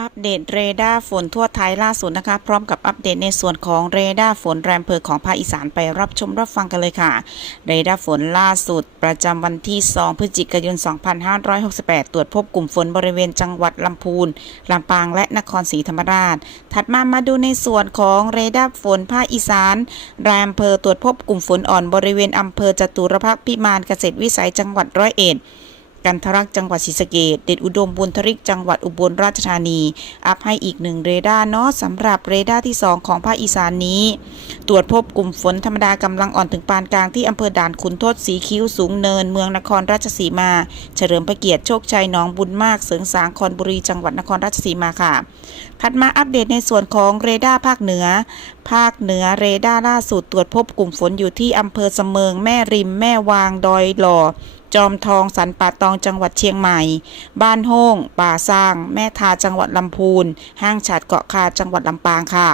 อัปเดตเรดาร์ฝนทั่วไทยล่าสุดนะคะ พร้อมกับอัปเดตในส่วนของเรดาร์ฝนแรมเพอของภาคอีสานไปรับชมรับฟังกันเลยค่ะ เรดาร์ฝนล่าสุด ประจำวันที่ 2 พฤศจิกายน 2568 ตรวจพบกลุ่มฝนบริเวณจังหวัดลำพูนลำปางและนครศรีธรรมราช ถัดมามาดูในส่วนของเรดาร์ฝนภาคอีสานแรมเพอตรวจพบกลุ่มฝนอ่อนบริเวณอำเภอจตุรพักษ์พิมานเกษตรวิสัยจังหวัดร้อยเอ็ด กันทรักจังหวัดศรีสะเกดเดชอุดมบุญทริกจังหวัดอุบลราชธานี อัพให้อีกหนึ่งเรดาร์เนาะสำหรับเรดาร์ที่ 2 ของภาคอีสานนี้ ตรวจพบกลุ่มฝนธรรมดากำลังอ่อนถึงปานกลางที่อำเภอด่านขุนทดสีคิ้วสูงเนิน เมืองนครราชสีมา เฉลิมพระเกียรติโชคชัยหนองบุญมากเสริงสางคอนบุรีจังหวัดนครราชสีมาค่ะถัดมาอัปเดตในส่วนของเรดาร์ภาคเหนือ ภาคเหนือเรดาร์ล่าสุดตรวจพบกลุ่มฝนอยู่ที่อำเภอเสมิงแม่ริม แม่วางดอยหล่อ จอมทองสันป่าตองจังหวัดเชียงใหม่ บ้านโฮ่งป่าซาง แม่ทาจังหวัดลำพูน ห้างฉัดเกาะคาจังหวัดลำปางค่ะ